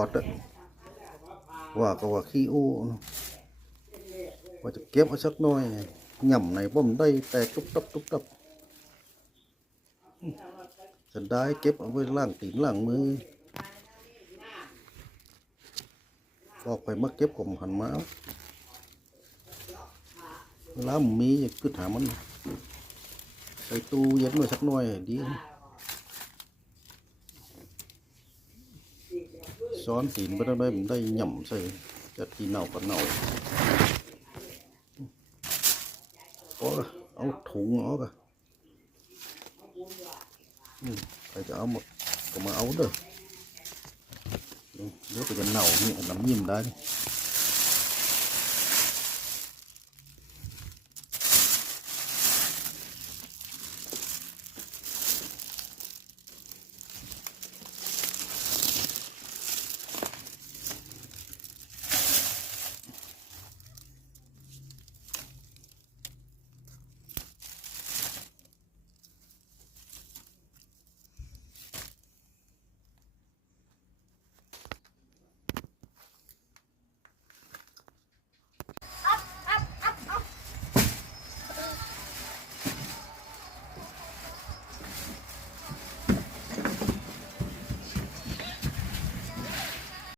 อดอะว่าก็ว่าขี้อู้ว่าจะเก็บเอาสักหน่อยหย่ำในบ่มได้แต่ตุ๊บตับตุ๊บตับจะได้เก็บเอาไว้ล่างตีนล่างมือบอกไปมาเก็บผมหันมาเวลามีอย่าขึ้นหามันใส่ตู้เย็นไว้สักหน่อยดีซ้อนตีนไปได้มันได้หย่ำใส่จะตีเน่าก็เน่าก็เอาถุงเอาก็ใครจะเอาหมดก็มาเอาเด้อเดี๋ยวก็จะเน่านี่น้ำยิ้มได้